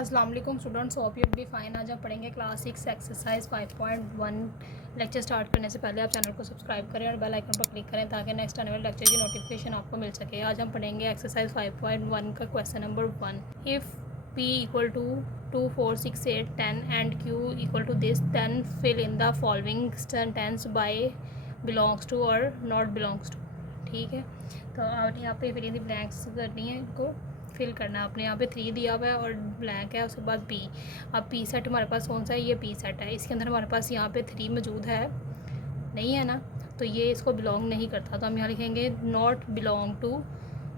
अस्सलाम वालेकुम students, hope you be fine. आज हम पढ़ेंगे क्लास 6 एक्सरसाइज 5.1। लेक्चर स्टार्ट करने से पहले आप चैनल को सब्सक्राइब करें और बेल आइकन पर क्लिक करें ताकि नेक्स्ट आने वाले लेक्चर की नोटिफिकेशन आपको मिल सके। आज हम पढ़ेंगे एक्सरसाइज 5.1 का question number 1। If P equal to 2, 4, 6, 8, 10 and Q equal to this, then fill in the following sentence by belongs to और नॉट बिलोंग्स टू। ठीक है, तो आपने यहाँ पे फिर इन ब्लैंक्स करनी है, इनको फिल करना है। आपने यहाँ पे 3 दिया हुआ है और ब्लैंक है, उसके बाद पी। अब पी सेट हमारे पास कौन सा है? ये पी सेट है। इसके अंदर हमारे पास यहाँ पे 3 मौजूद है, नहीं है ना, तो ये इसको बिलोंग नहीं करता। तो हम यहाँ लिखेंगे नॉट बिलोंग टू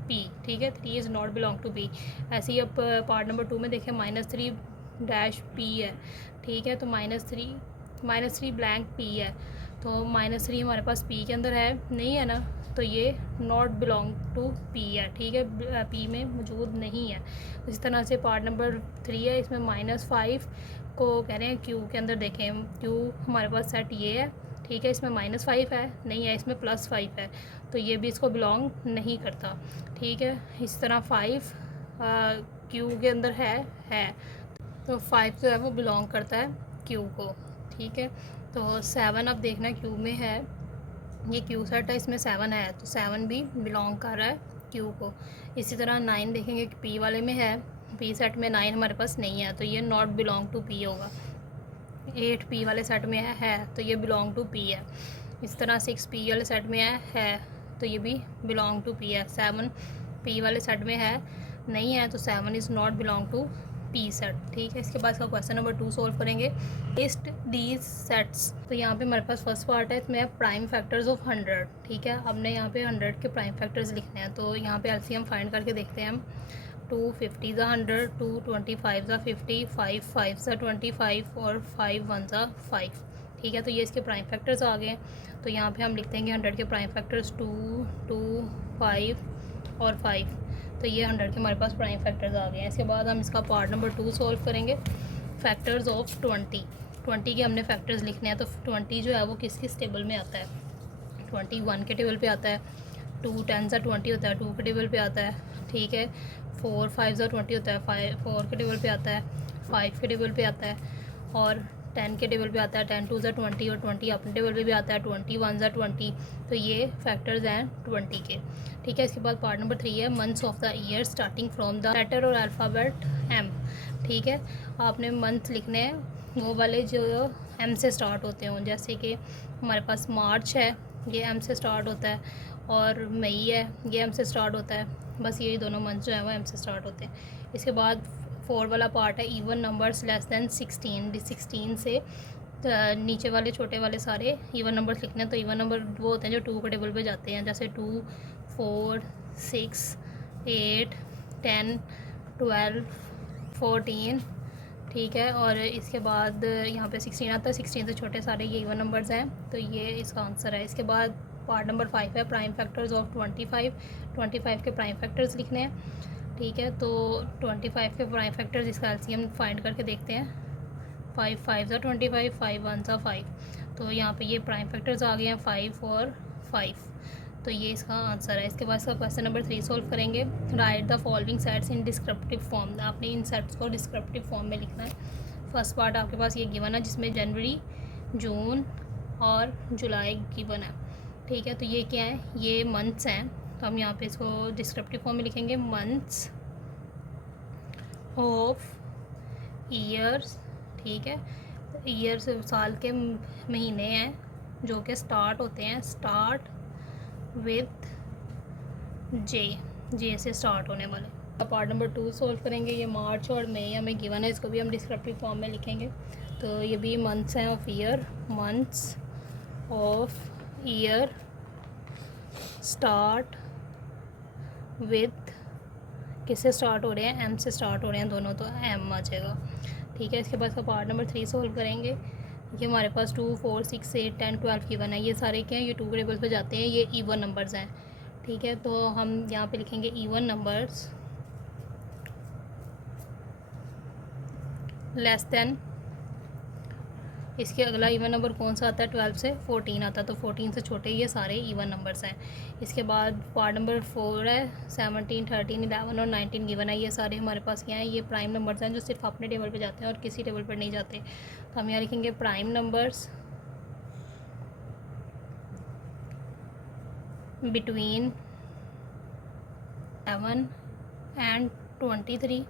पी। ठीक है, 3 is not belong to P. ऐसे ही अब पार्ट नंबर 2 में देखें, -3 - है। ठीक है, तो -3 ब्लैंक पी है, तो -3 हमारे पास पी के अंदर है, नहीं है ना, तो ये नॉट बिलोंग टू पी है। ठीक है, पी में मौजूद नहीं है। इस तरह से पार्ट नंबर 3 है, इसमें -5 को कह रहे हैं क्यू के अंदर। देखें क्यू हमारे पास सेट ये है, ठीक है, इसमें -5 है, नहीं है, इसमें +5 है, तो ये भी इसको बिलोंग नहीं करता। ठीक है, इस तरह 5 क्यू के अंदर है, तो 5 जो है वो बिलोंग करता है क्यू को। ठीक है, तो 7 अब देखना क्यू में है, ये क्यू सेट है, इसमें 7 है, तो 7 भी बिलोंग कर रहा है क्यू को। इसी तरह 9 देखेंगे कि पी वाले में है, पी सेट में 9 हमारे पास नहीं है, तो ये नॉट बिलोंग टू पी होगा। 8 पी वाले सेट में है, तो ये बिलोंग टू पी है। इस तरह 6 पी वाले सेट में है, तो ये भी बिलोंग टू पी है। 7 पी वाले सेट में है, नहीं है, तो 7 is not belong to P set. ठीक है, इसके बाद इसका क्वेश्चन नंबर 2 सोल्व करेंगे। List these sets. तो यहाँ पे हमारे पास फर्स्ट पार्ट है, इसमें प्राइम फैक्टर्स ऑफ 100। ठीक है, हमने यहाँ पे 100 के प्राइम फैक्टर्स लिखने हैं, तो यहाँ पे एलसीएम फाइंड करके देखते हैं हम। 2 50 ज़ा 100, 2 25 ज़ा 50, 5 5 ज़ा 25 और 5 1 ज़ा 5। ठीक है, तो ये इसके प्राइम फैक्टर्स आ गए। तो यहाँ पे हम लिखते हैं कि 100 के प्राइम फैक्टर्स 2 2 5 और 5, तो ये 100 के हमारे पास प्राइम फैक्टर्स आ गए हैं। इसके बाद हम इसका पार्ट नंबर 2 सॉल्व करेंगे। फैक्टर्स ऑफ 20 के हमने फैक्टर्स लिखने हैं, तो 20 जो है वो किस किस टेबल में आता है? 21 के टेबल पे आता है, 2 10 ज़ा 20 होता है, 2 के टेबल पे आता है। ठीक है, 4 5 ज़ा 20 होता है, 4 के टेबल पे आता है, 5 के टेबल पे आता है, और 10 के टेबल पे आता है, 10 2 ज़ा 20 और 20 अपने टेबल पे भी आता है, 21 ज़ा 20। तो ये फैक्टर्स हैं 20 के। ठीक है, इसके बाद पार्ट नंबर 3 है months of the year starting from the letter or alphabet M. ठीक है, आपने मंथ लिखने हैं वो वाले जो एम से स्टार्ट होते हों, जैसे कि हमारे पास मार्च है, ये एम से स्टार्ट होता है, और मई है, ये एम से स्टार्ट होता है। बस यही दोनों मंथ जो है वो एम से स्टार्ट होते हैं। इसके बाद 4 वाला पार्ट है इवन नंबर्स लेस दैन 16। 16 से नीचे वाले छोटे वाले सारे इवन नंबर्स लिखने हैं। तो इवन नंबर वो होते हैं जो 2 के टेबल पे जाते हैं, जैसे 2 4 6 8 10 12 14। ठीक है, और इसके बाद यहाँ पे 16 आता है, 16 से छोटे सारे ये इवन नंबर्स हैं, तो ये इसका आंसर है। इसके बाद पार्ट नंबर 5 है प्राइम फैक्टर्स ऑफ 25। 25 के प्राइम फैक्टर्स लिखने हैं। ठीक है, तो 25 के प्राइम फैक्टर्स इसका एलसीएम फाइंड करके देखते हैं। 5 5 ज़ा 25, 5 1 ज़ा 5, तो यहाँ पे ये प्राइम फैक्टर्स आ गए हैं 5 और 5, तो ये इसका आंसर है। इसके बाद इसका क्वेश्चन नंबर 3 सोल्व करेंगे। Right the following sets in descriptive form. आपने इन सेट्स को डिस्क्रिप्टिव फॉर्म में लिखना है। फर्स्ट पार्ट आपके पास ये गिवन है, जिसमें जनवरी, जून और जुलाई गिवन है। ठीक है, तो ये क्या है? ये मंथ्स हैं, तो हम यहाँ पे इसको डिस्क्रिप्टिव फॉर्म में लिखेंगे। Months of years. ठीक है, तो ईयर्स साल के महीने हैं जो कि स्टार्ट होते हैं, स्टार्ट विथ जे से स्टार्ट होने वाले। पार्ट नंबर 2 सोल्व करेंगे। ये मार्च और मई हमें गिवन है, इसको भी हम डिस्क्रिप्टिव फॉर्म में लिखेंगे। तो ये भी मंथ्स हैं of year. Months of year start with, किससे स्टार्ट हो रहे हैं? एम से स्टार्ट हो रहे हैं दोनों, तो एम आ जाएगा। ठीक है, इसके बाद इसका पार्ट नंबर 3 सोल्व करेंगे। ये हमारे पास 2 4 6 8 10 12 गिवन है, ये सारे क्या हैं? ये 2 के टेबल पे जाते हैं, ये इवन नंबर्स हैं। ठीक है, तो हम यहाँ पे लिखेंगे इवन नंबर्स लेस दैन इसके अगला इवन नंबर कौन सा आता है? 12 से 14 आता है, तो 14 से छोटे ये सारे इवन नंबर्स हैं। इसके बाद पार्ट नंबर 4 है, 17, 13, 11 और 19 गिवन है। ये सारे हमारे पास क्या हैं? ये प्राइम नंबर्स हैं जो सिर्फ अपने टेबल पे जाते हैं और किसी टेबल पर नहीं जाते। तो हम यहाँ लिखेंगे प्राइम नंबर्स बिटवीन 11 एंड 23।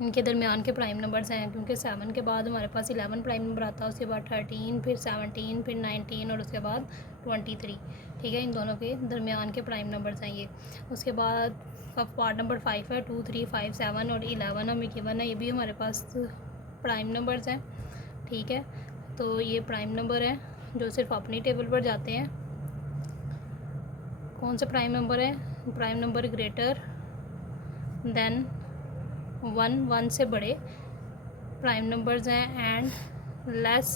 इनके दरमियान के प्राइम नंबर्स हैं, क्योंकि 7 के बाद हमारे पास 11 प्राइम नंबर आता है, उसके बाद 13, फिर 17, फिर 19 और उसके बाद 23। ठीक है, इन दोनों के दरमियान के प्राइम नंबर्स हैं ये। उसके बाद पार्ट नंबर 5 है, 2, 3, 5, 7 और 11 हमें गिवन है। ये भी हमारे पास प्राइम नंबर्स हैं। ठीक है, तो ये प्राइम नंबर हैं जो सिर्फ अपनी टेबल पर जाते हैं। कौन से प्राइम नंबर है? प्राइम नंबर ग्रेटर देन 1 से बड़े प्राइम नंबर्स हैं, एंड लेस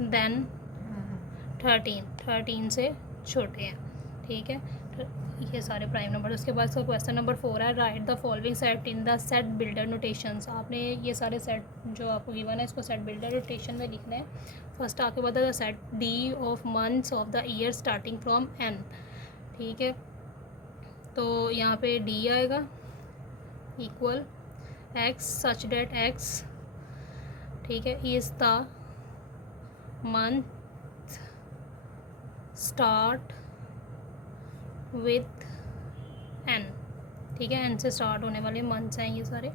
देन 13 से छोटे हैं। ठीक है, तो ये सारे प्राइम नंबर। उसके बाद इसका क्वेश्चन नंबर 4 है, right the following set in the set builder notations. आपने ये सारे सेट जो आपको गिवन है इसको सेट बिल्डर नोटेशन में लिखना है। फर्स्ट आके बता the set D of months of the year starting from N. ठीक है, तो यहाँ पे डी आएगा equal X such that X, ठीक है, is the month start with N. ठीक है, एन से स्टार्ट होने वाले मंथ्स हैं ये सारे,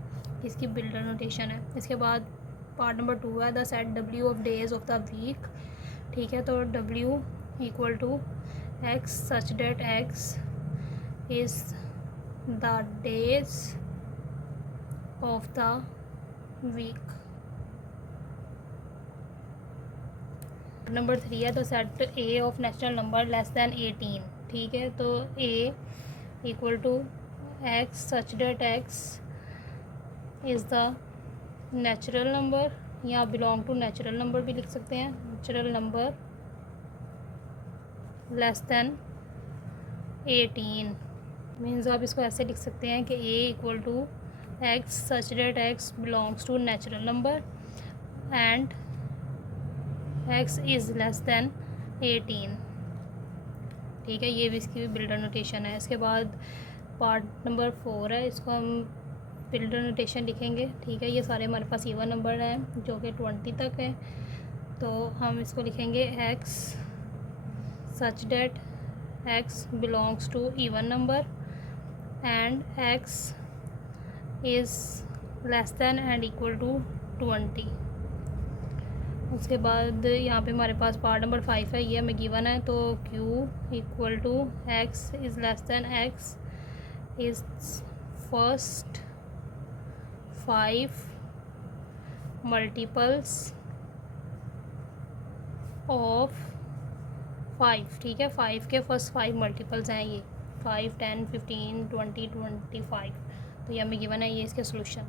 इसकी बिल्डर नोटेशन है। इसके बाद पार्ट नंबर 2 है, the set W of days of the week. ठीक है, तो W equal to X such that X is the days of the week। Number 3 है, तो set A of natural number less than 18। ठीक है, तो A equal to X such that X is the natural number, या belong to natural number भी लिख सकते हैं, natural number less than 18। Means आप इसको ऐसे लिख सकते हैं कि A equal to X such that X belongs to natural number and X is less than 18। ठीक है, ये भी इसकी बिल्डर नोटेशन है। इसके बाद पार्ट नंबर 4 है, इसको हम बिल्डर नोटेशन लिखेंगे। ठीक है, ये सारे हमारे पास इवन नंबर हैं जो कि 20 तक है, तो हम इसको लिखेंगे X such that X belongs to even number and X is less than and equal to 20। उसके बाद यहाँ पे हमारे पास पार्ट नंबर 5 है, ये हमें गिवन है, तो Q equal to X is less than X is first 5 multiples of 5। ठीक है, 5 के फर्स्ट 5 मल्टीपल्स हैं ये, 5, 10, 15, 20, 25। तो ये हमें गिवन है, ये इसके सोल्यूशन।